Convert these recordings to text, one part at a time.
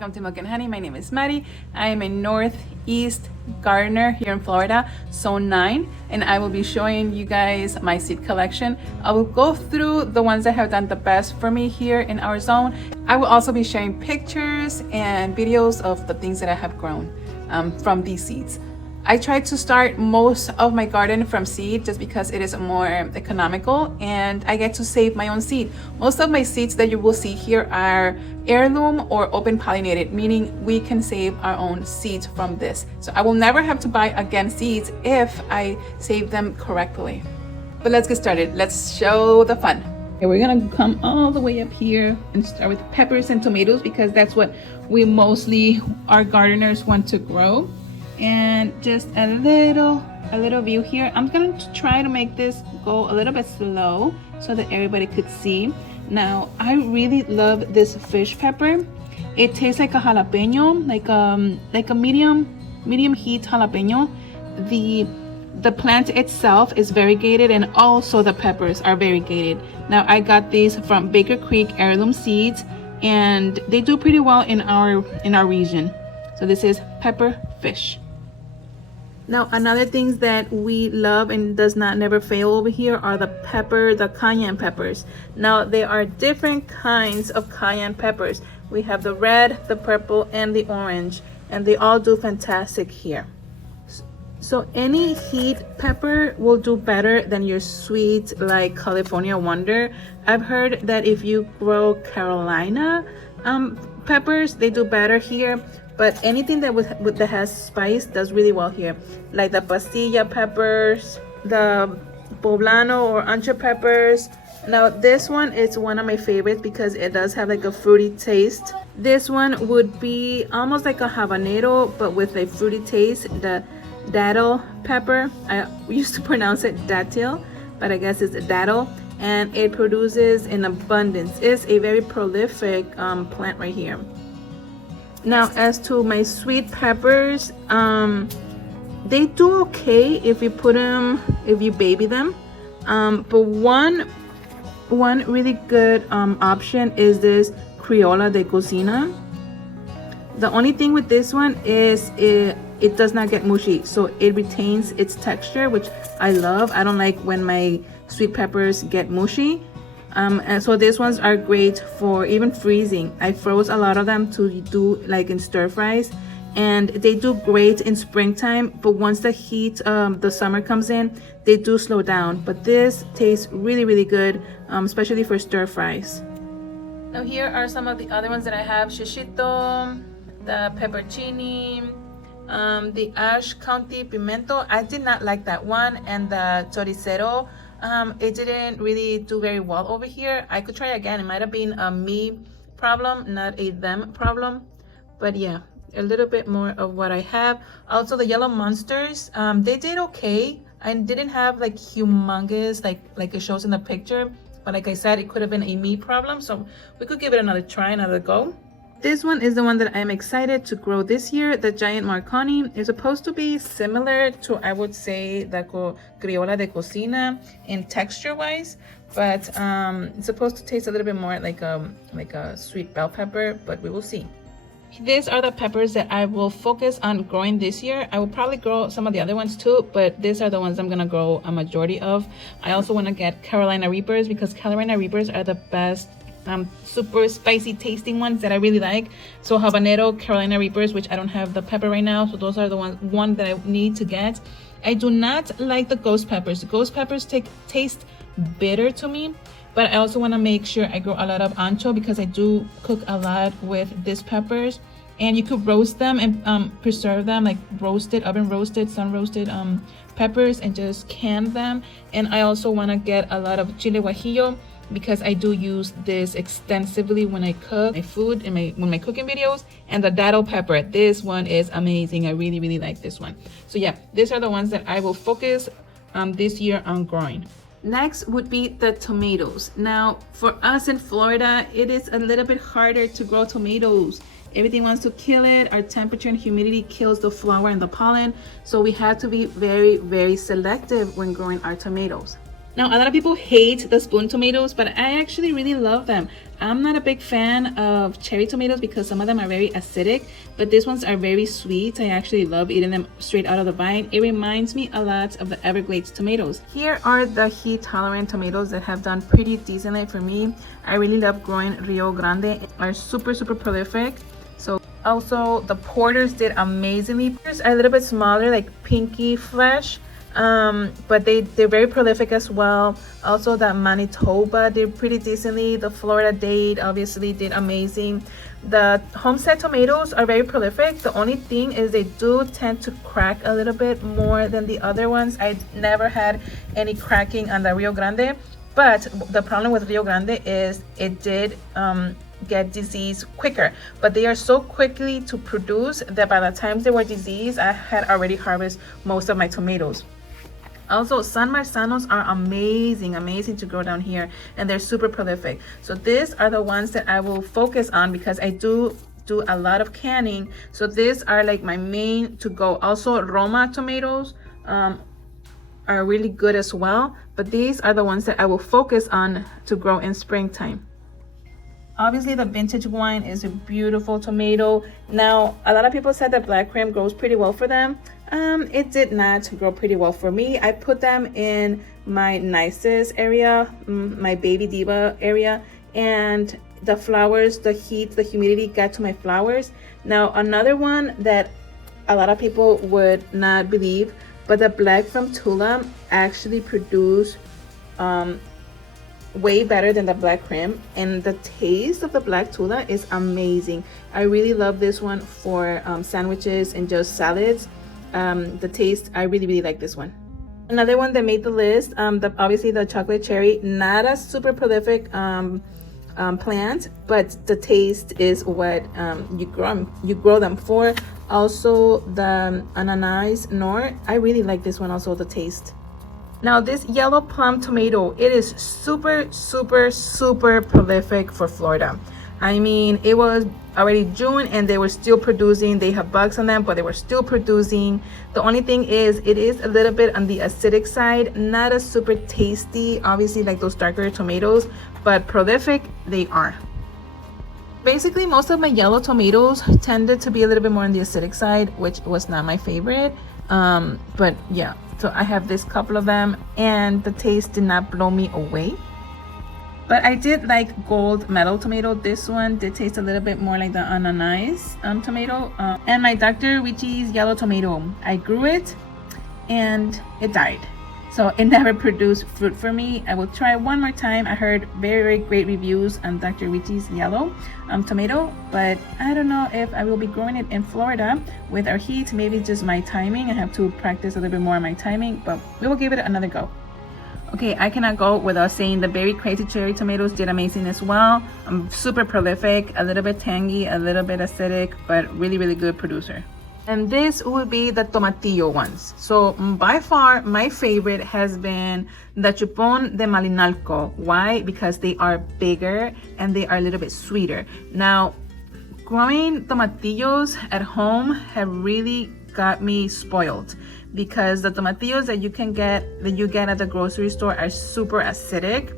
Welcome to Milk and Honey. My name is Maddie. I am a Northeast gardener here in Florida, Zone 9, and I will be showing you guys my seed collection. I will go through the ones that have done the best for me here in our zone. I will also be sharing pictures and videos of the things that I have grown from these seeds. I try to start most of my garden from seed just because it is more economical and I get to save my own seed. Most of my seeds that you will see here are heirloom or open pollinated, meaning we can save our own seeds from this. So I will never have to buy again seeds if I save them correctly. But let's get started. Let's show the fun. Okay, we're gonna come all the way up here and start with peppers and tomatoes because that's what we mostly, our gardeners, want to grow. And just a little view here. I'm going to try to make this go a little bit slow so that everybody could see. Now, I really love this fish pepper. It tastes like a jalapeno, like a medium heat jalapeno. The plant itself is variegated and also the peppers are variegated. Now, I got these from Baker Creek Heirloom Seeds and they do pretty well in our region. So this is pepper fish. Now, another things that we love and does not never fail over here are the cayenne peppers. Now, there are different kinds of cayenne peppers. We have the red, the purple, and the orange, and they all do fantastic here. So any heat pepper will do better than your sweet like California Wonder. I've heard that if you grow Carolina peppers, they do better here. But anything that has spice does really well here, like the pastilla peppers, the poblano or ancho peppers. Now this one is one of my favorites because it does have like a fruity taste. This one would be almost like a habanero but with a fruity taste, the datil pepper. I used to pronounce it datil, but I guess it's datil, and it produces in abundance. It's a very prolific plant right here. Now, as to my sweet peppers, they do okay if you baby them. But one really good option is this Criolla de Cocina. The only thing with this one is it does not get mushy, so it retains its texture, which I love. I don't like when my sweet peppers get mushy. And so these ones are great for even freezing. I froze a lot of them to do like in stir fries, and they do great in springtime, but once the heat the summer comes in, they do slow down. But this tastes really good, especially for stir fries. Now here are some of the other ones that I have: shishito, the peppercini, the Ash County pimento. I did not like that one, and the choricero. It didn't really do very well over here. I could try again. It might have been a me problem, not a them problem. But yeah, a little bit more of what I have. Also the yellow monsters, they did okay. I didn't have like humongous like it shows in the picture, but like I said, it could have been a me problem, so we could give it another try, another go. This one is the one that I'm excited to grow this year. The giant Marconi is supposed to be similar to, I would say, the Criolla de Cocina in texture wise, but it's supposed to taste a little bit more like a sweet bell pepper, but we will see. These are the peppers that I will focus on growing this year. I will probably grow some of the other ones too, but these are the ones I'm gonna grow a majority of. I also want to get Carolina Reapers because Carolina Reapers are the best super spicy tasting ones that I really like. So habanero, Carolina Reapers, which I don't have the pepper right now, so those are the one that I need to get. I do not like the ghost peppers. The ghost peppers taste bitter to me, but I also want to make sure I grow a lot of ancho because I do cook a lot with these peppers, and you could roast them and preserve them, like roasted, oven roasted, sun roasted peppers, and just can them. And I also want to get a lot of chile guajillo because I do use this extensively when I cook my food in my cooking videos. And the datil pepper, this one is amazing. I really like this one. So yeah, these are the ones that I will focus this year on growing. Next would be the tomatoes. Now for us in Florida, it is a little bit harder to grow tomatoes. Everything wants to kill it. Our temperature and humidity kills the flower and the pollen, so we have to be very selective when growing our tomatoes. Now, a lot of people hate the spoon tomatoes, but I actually really love them. I'm not a big fan of cherry tomatoes because some of them are very acidic, but these ones are very sweet. I actually love eating them straight out of the vine. It reminds me a lot of the Everglades tomatoes. Here are the heat tolerant tomatoes that have done pretty decently for me. I really love growing Rio Grande. Are super prolific. So also the porters did amazingly. Porters are a little bit smaller, like pinky flesh. But they're very prolific as well. Also the Manitoba did pretty decently. The Florida Date obviously did amazing. The Homestead tomatoes are very prolific. The only thing is they do tend to crack a little bit more than the other ones. I never had any cracking on the Rio Grande, but the problem with Rio Grande is it did get disease quicker, but they are so quickly to produce that by the time they were diseased, I had already harvested most of my tomatoes. Also, San Marzanos are amazing to grow down here, and they're super prolific. So these are the ones that I will focus on because I do a lot of canning. So these are like my main to go. Also, Roma tomatoes are really good as well, but these are the ones that I will focus on to grow in springtime. Obviously, the vintage wine is a beautiful tomato. Now, a lot of people said that black cream grows pretty well for them. It did not grow pretty well for me. I put them in my nicest area, my baby diva area, and the flowers, the heat, the humidity got to my flowers. Now, another one that a lot of people would not believe, but the black from Tula actually produce way better than the black cream, and the taste of the black Tula is amazing. I really love this one for sandwiches and just salads. The taste, I really like this one. Another one that made the list, obviously the chocolate cherry, not a super prolific plant, but the taste is what you grow them for. Also the ananas nor, I really like this one also, the taste. Now this yellow plum tomato, it is super prolific for Florida. I mean, it was already June and they were still producing. They have bugs on them, but they were still producing. The only thing is, it is a little bit on the acidic side, not as super tasty, obviously like those darker tomatoes, but prolific they are. Basically, most of my yellow tomatoes tended to be a little bit more on the acidic side, which was not my favorite. But yeah, so I have this couple of them and the taste did not blow me away. But I did like gold medal tomato. This one did taste a little bit more like the ananas tomato. And my Dr. Witchy's yellow tomato, I grew it and it died. So it never produced fruit for me. I will try one more time. I heard very great reviews on Dr. Witchy's yellow tomato, but I don't know if I will be growing it in Florida with our heat. Maybe just my timing. I have to practice a little bit more on my timing, but we will give it another go. Okay, I cannot go without saying the Berry Crazy Cherry tomatoes did amazing as well. Super prolific, a little bit tangy, a little bit acidic, but really good producer. And this would be the tomatillo ones. So by far, my favorite has been the Chupon de Malinalco. Why? Because they are bigger and they are a little bit sweeter. Now, growing tomatillos at home have really got me spoiled, because the tomatillos that you get at the grocery store are super acidic.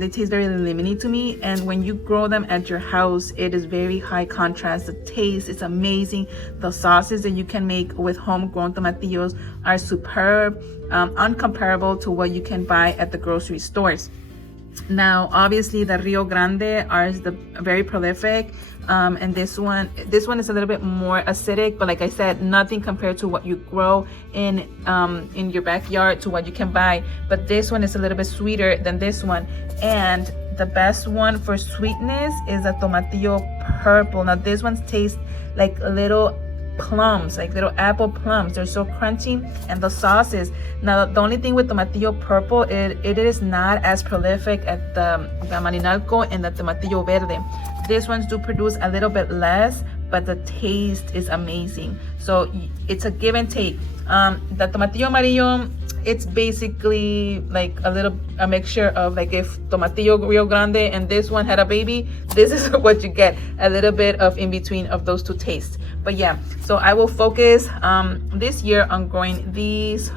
They taste very lemony to me, and when you grow them at your house, it is very high contrast. The taste is amazing. The sauces that you can make with homegrown tomatillos are superb, uncomparable to what you can buy at the grocery stores. Now, obviously, the Rio Grande are very prolific, and this one is a little bit more acidic. But like I said, nothing compared to what you grow in your backyard to what you can buy. But this one is a little bit sweeter than this one, and the best one for sweetness is a Tomatillo Purple. Now, this one tastes like little plums, like little apple plums. They're so crunchy, and the sauces. Now, the only thing with Tomatillo Purple, it is not as prolific as the Malinalco and the Tomatillo Verde. These ones do produce a little bit less, but the taste is amazing. So it's a give and take. The Tomatillo Amarillo, it's basically like a mixture of, like, if Tomatillo Rio Grande and this one had a baby, this is what you get, a little bit of in between of those two tastes. But yeah, so I will focus this year on growing these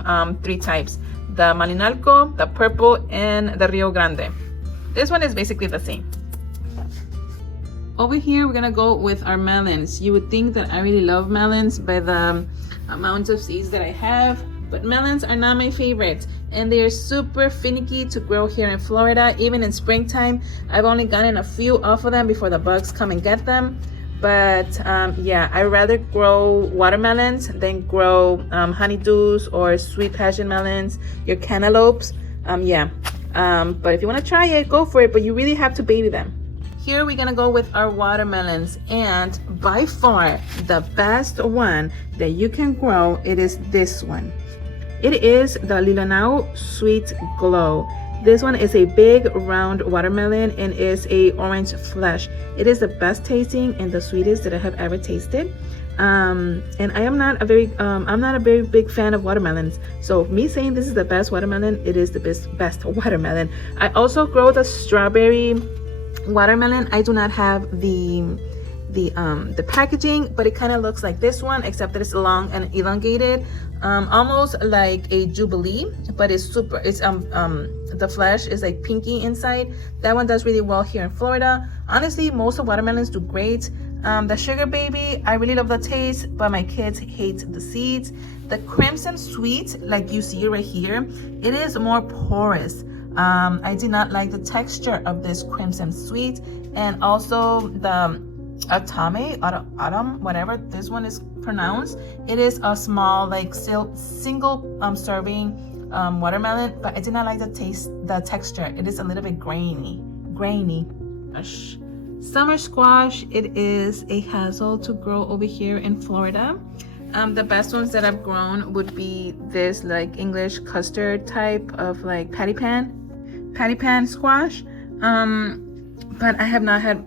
three types: the Malinalco, the purple, and the Rio Grande. This one is basically the same. Over here, we're gonna go with our melons. You would think that I really love melons by the amount of seeds that I have, but melons are not my favorite, and they are super finicky to grow here in Florida. Even in springtime, I've only gotten a few off of them before the bugs come and get them. But yeah, I'd rather grow watermelons than grow honeydews or sweet passion melons, your cantaloupes. But if you want to try it, go for it, but you really have to baby them. Here we're gonna go with our watermelons, and by far the best one that you can grow, it is this one. It is the Lilanao Sweet Glow. This one is a big round watermelon and is a orange flesh. It is the best tasting and the sweetest that I have ever tasted. And I'm not a very big fan of watermelons. So me saying this is the best watermelon, it is the best watermelon. I also grow the strawberry watermelon. I do not have the packaging, but it kind of looks like this one, except that it's long and elongated, almost like a Jubilee, but it's the flesh is like pinky inside. That one does really well here in Florida. Honestly, most of watermelons do great. The Sugar Baby, I really love the taste, but my kids hate the seeds. The Crimson Sweet, like you see right here, it is more porous. I did not like the texture of this Crimson Sweet, and also the Autumn, whatever this one is pronounced. It is a small, like single serving watermelon, but I did not like the texture. It is a little bit grainy. Summer squash, it is a hassle to grow over here in Florida. The best ones that I've grown would be this like English custard type of like patty pan squash, but I have not had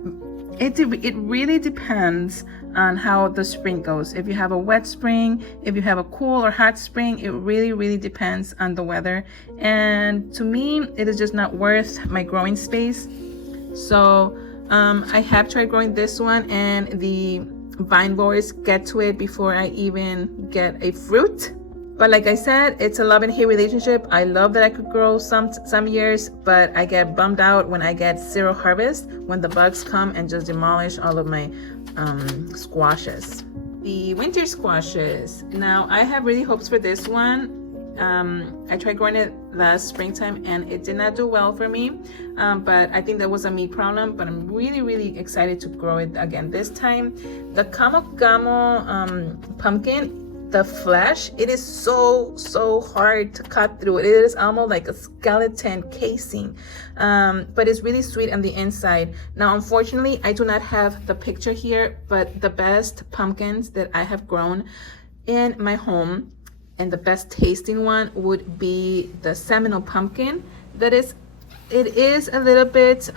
it. It really depends on how the spring goes. If you have a wet spring, if you have a cool or hot spring, it really depends on the weather, and to me it is just not worth my growing space. So I have tried growing this one, and the vine borers get to it before I even get a fruit. But like I said, it's a love and hate relationship. I love that I could grow some years, but I get bummed out when I get zero harvest, when the bugs come and just demolish all of my squashes. The winter squashes. Now I have really hopes for this one. I tried growing it last springtime and it did not do well for me, but I think that was a me problem. But I'm really excited to grow it again this time. The Gamo pumpkin, the flesh, it is so hard to cut through. It is almost like a skeleton casing, but it's really sweet on the inside. Now unfortunately I do not have the picture here, but the best pumpkins that I have grown in my home, and the best tasting one, would be the Seminole pumpkin. It is a little bit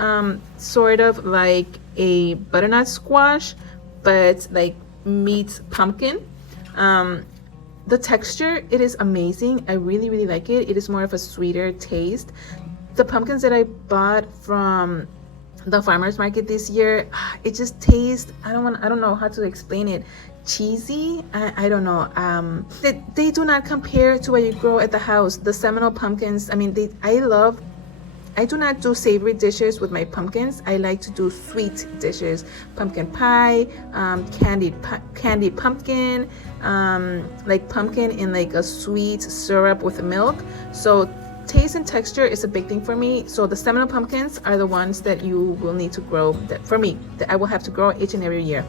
sort of like a butternut squash, but like meets pumpkin. The texture, it is amazing. I really like it. It is more of a sweeter taste. The pumpkins that I bought from the farmers market this year, it just tastes, I don't know how to explain it, cheesy. I don't know. They do not compare to what you grow at the house. The Seminole pumpkins, I mean, I do not do savory dishes with my pumpkins. I like to do sweet dishes, pumpkin pie, candied pumpkin, like pumpkin in like a sweet syrup with milk. So taste and texture is a big thing for me. So the Seminole pumpkins are the ones that you will need to grow, that for me, that I will have to grow each and every year.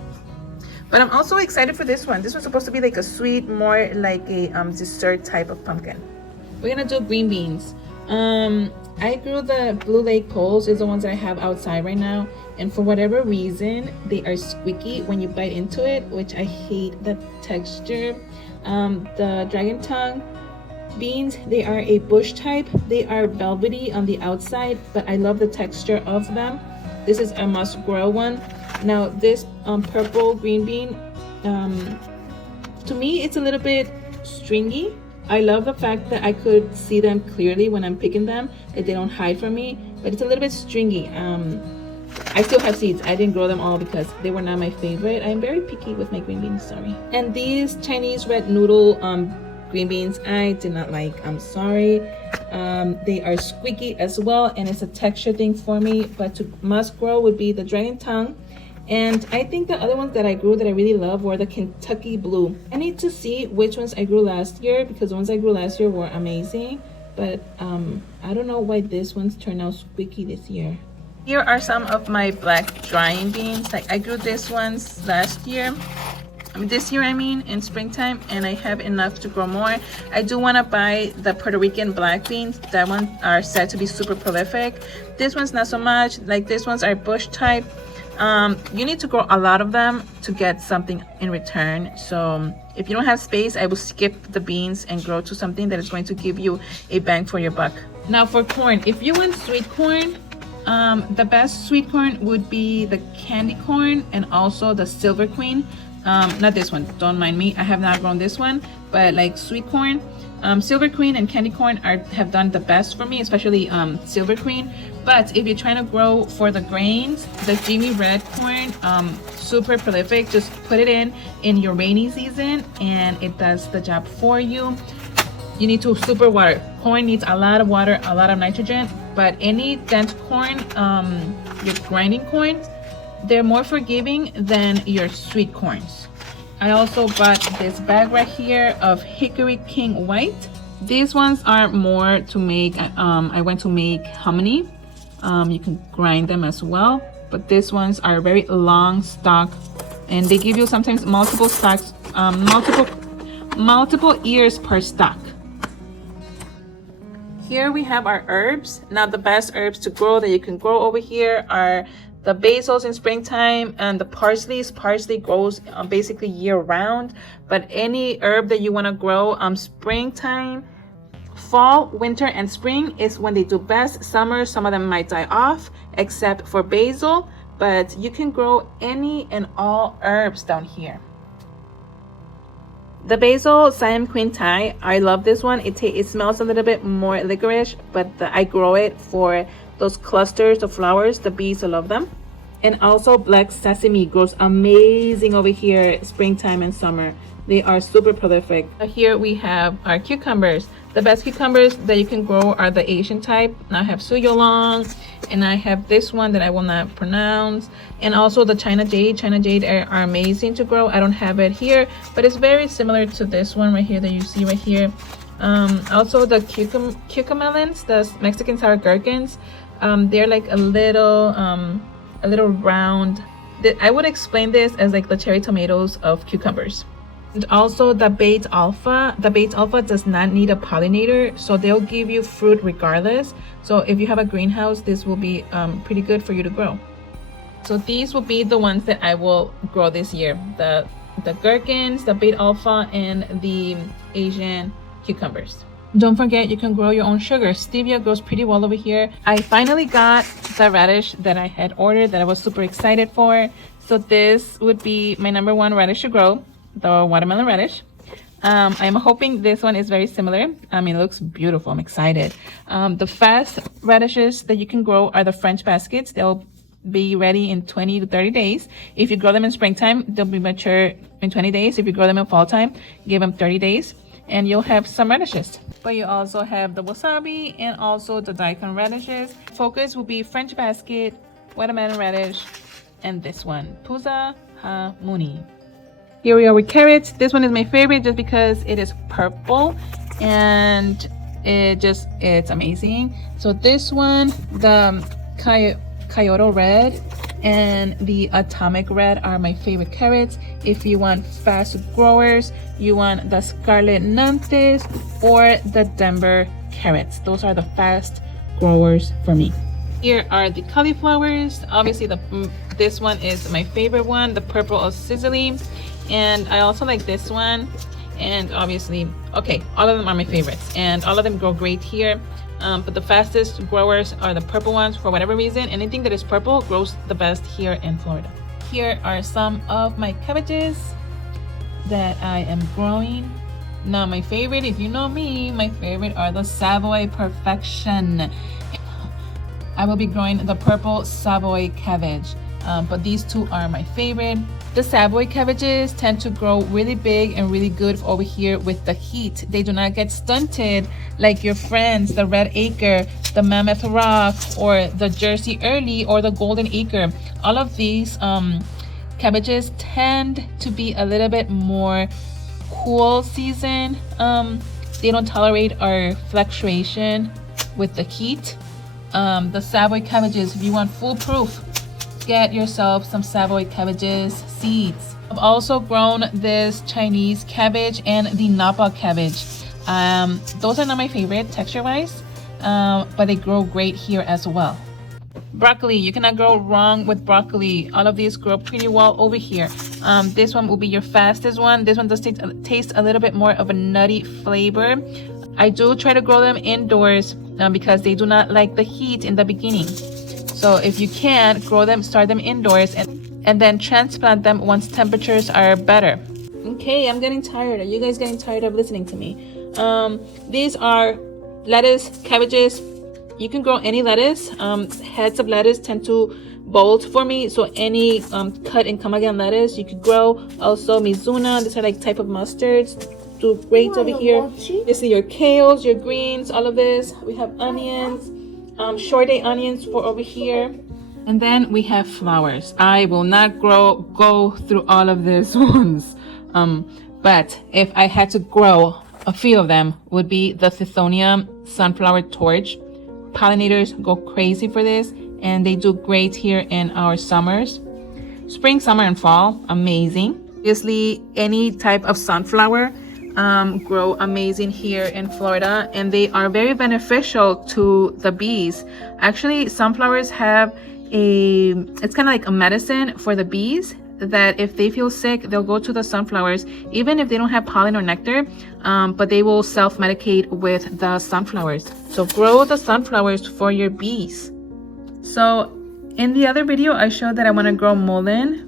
But I'm also excited for this one. This one's supposed to be like a sweet, more like a dessert type of pumpkin. We're gonna do green beans. I grew the Blue Lake poles, is the ones that I have outside right now, and for whatever reason they are squeaky when you bite into it, which I hate the texture. The dragon tongue beans, they are a bush type. They are velvety on the outside, but I love the texture of them. This is a must grow one. Now this purple green bean, to me it's a little bit stringy. I love the fact that I could see them clearly when I'm picking them, that they don't hide from me, but it's a little bit stringy. I still have seeds. I didn't grow them all because they were not my favorite. I'm very picky with my green beans, sorry. And these Chinese red noodle green beans I did not like. I'm sorry. They are squeaky as well, and it's a texture thing for me. But to must grow would be the dragon tongue. And I think the other ones that I grew that I really love were the Kentucky Blue. I need to see which ones I grew last year, because the ones I grew last year were amazing. But I don't know why this one's turned out squeaky this year. Here are some of my black drying beans. Like I grew these ones last year. This year I mean, in springtime, and I have enough to grow more. I do want to buy the Puerto Rican black beans. That one are said to be super prolific. This one's not so much. Like these ones are bush type. You need to grow a lot of them to get something in return. So if you don't have space, I will skip the beans and grow to something that is going to give you a bang for your buck. Now for corn, if you want sweet corn, the best sweet corn would be the candy corn and also the silver queen. Not this one, don't mind me, I have not grown this one, but like sweet corn, silver queen and candy corn have done the best for me, especially silver queen. But if you're trying to grow for the grains, the Jimmy red corn, super prolific. Just put it in your rainy season and it does the job for you. You need to super water. Corn needs a lot of water, a lot of nitrogen. But any dense corn, your grinding corn, they're more forgiving than your sweet corns. I also bought this bag right here of Hickory King White. These ones are more to make, I went to make hominy. You can grind them as well, but these ones are very long stalk, and they give you sometimes multiple stalks, multiple ears per stalk. Here we have our herbs. Now the best herbs to grow that you can grow over here are the basils in springtime and the parsleys. Parsley grows basically year round, but any herb that you want to grow springtime, fall, winter, and spring is when they do best. Summer, some of them might die off, except for basil, but you can grow any and all herbs down here. The basil Siam Queen Thai, I love this one. It smells a little bit more licorice, but I grow it for those clusters of flowers. The bees love them. And also black sesame grows amazing over here springtime and summer. They are super prolific. Here we have our cucumbers. The best cucumbers that you can grow are the Asian type. Now I have Suyolong, and I have this one that I will not pronounce, and also the China Jade. China Jade are amazing to grow. I don't have it here, but it's very similar to this one right here that you see right here. Also the cucamelons, the Mexican sour gherkins, they're like a little round. I would explain this as like the cherry tomatoes of cucumbers. And also the Bait Alpha. The Bait Alpha does not need a pollinator, so they'll give you fruit regardless. So if you have a greenhouse, this will be pretty good for you to grow. So these will be the ones that I will grow this year. The gherkins, the Bait Alpha, and the Asian cucumbers. Don't forget, you can grow your own sugar. Stevia grows pretty well over here. I finally got the radish that I had ordered that I was super excited for. So this would be my number one radish to grow, the watermelon radish. I'm hoping this one is very similar. I mean, it looks beautiful. I'm excited. The fast radishes that you can grow are the French baskets. They'll be ready in 20 to 30 days. If you grow them in springtime, they'll be mature in 20 days. If you grow them in fall time, give them 30 days and you'll have some radishes. But you also have the wasabi and also the daikon radishes. Focus will be French basket, watermelon radish, and this one, Pusa Hamuni. Here we are with carrots. This one is my favorite just because it is purple and it's amazing. So this one, the Kyoto red and the atomic red are my favorite carrots. If you want fast growers, you want the Scarlet Nantes or the Denver carrots. Those are the fast growers for me. Here are the cauliflowers. Obviously this one is my favorite one, the purple of Sicily. And I also like this one. And obviously, okay, all of them are my favorites and all of them grow great here. But the fastest growers are the purple ones. For whatever reason, anything that is purple grows the best here in Florida. Here are some of my cabbages that I am growing. Now my favorite, if you know me, my favorite are the Savoy Perfection. I will be growing the purple Savoy cabbage, but these two are my favorite. The Savoy cabbages tend to grow really big and really good over here with the heat. They do not get stunted like your friends, the Red Acre, the Mammoth Rock, or the Jersey Early, or the Golden Acre. All of these cabbages tend to be a little bit more cool season. They don't tolerate our fluctuation with the heat. The Savoy cabbages, if you want foolproof, get yourself some Savoy cabbages seeds. I've also grown this Chinese cabbage and the Napa cabbage. Those are not my favorite texture wise, but they grow great here as well. Broccoli, you cannot go wrong with broccoli. All of these grow pretty well over here. This one will be your fastest one. This one does taste a little bit more of a nutty flavor. I do try to grow them indoors because they do not like the heat in the beginning. So if you can, grow them, start them indoors, and then transplant them once temperatures are better. Okay, I'm getting tired. Are you guys getting tired of listening to me? These are lettuce, cabbages. You can grow any lettuce. Heads of lettuce tend to bolt for me, so any cut and come again lettuce you could grow. Also Mizuna, these are like type of mustards, do great over here. This is your kales, your greens, all of this. We have onions, short day onions for over here. And then we have flowers. I will not go through all of these ones. But if I had to grow a few of them, would be the Tithonia sunflower torch. Pollinators go crazy for this, and they do great here in our summers. Spring, summer, and fall, amazing. Obviously, any type of sunflower grow amazing here in Florida, and they are very beneficial to the bees. Actually, sunflowers have it's kind of like a medicine for the bees, that if they feel sick, they'll go to the sunflowers, even if they don't have pollen or nectar, but they will self-medicate with the sunflowers. So grow the sunflowers for your bees. So in the other video, I showed that I want to grow mullein.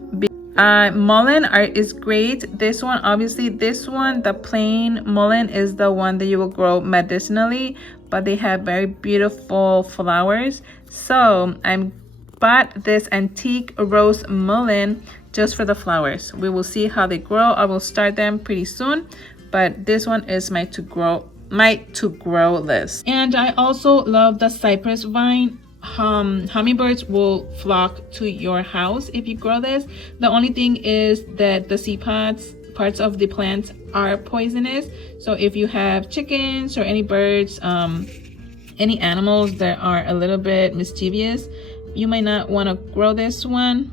Mullein is great. This one, obviously, the plain mullein is the one that you will grow medicinally, but they have very beautiful flowers. So I bought this antique rose mullein just for the flowers. We will see how they grow. I will start them pretty soon, but this one is my to grow list. And I also love the cypress vine. Hummingbirds will flock to your house if you grow this. The only thing is that the seed parts of the plants are poisonous. So if you have chickens or any birds, any animals that are a little bit mischievous, you might not want to grow this one.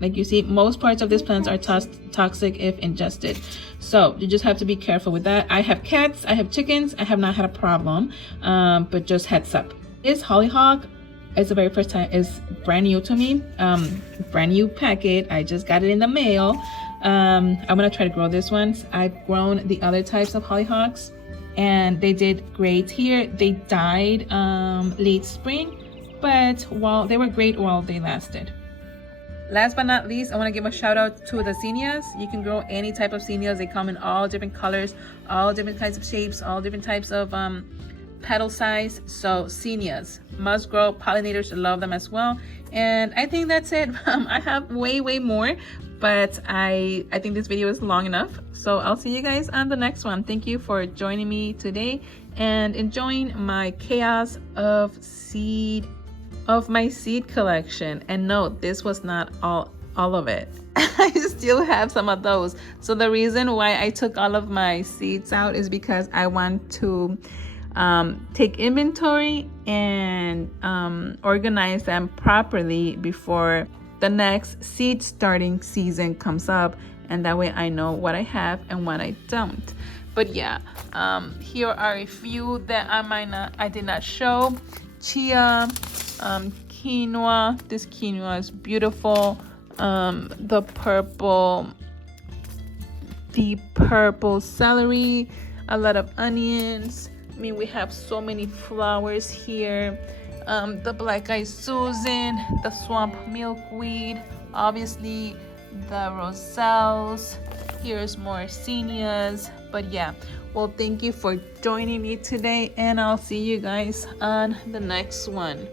Like you see, most parts of these plants are toxic if ingested. So you just have to be careful with that. I have cats, I have chickens, I have not had a problem, but just heads up. This hollyhock is the very first time, is brand new to me. Brand new packet, I just got it in the mail. I'm gonna try to grow this one. I've grown the other types of hollyhocks and they did great here. They died late spring, but while they were great while they lasted. Last but not least, I want to give a shout out to the zinnias. You can grow any type of zinnias. They come in all different colors, all different kinds of shapes, all different types of petal size. So zinnias must grow. Pollinators love them as well. And I think that's it. I have way more, but I think this video is long enough. So I'll see you guys on the next one. Thank you for joining me today and enjoying my chaos of my seed collection. And no, this was not all of it. I still have some of those. So the reason why I took all of my seeds out is because I want to take inventory and organize them properly before the next seed starting season comes up, and that way I know what I have and what I don't. But yeah, here are a few that I did not show. Chia, quinoa. This quinoa is beautiful. The purple celery, a lot of onions. I mean, we have so many flowers here. The black-eyed Susan, the swamp milkweed, obviously the roselles. Here's more zinnias. But yeah, well, thank you for joining me today, and I'll see you guys on the next one.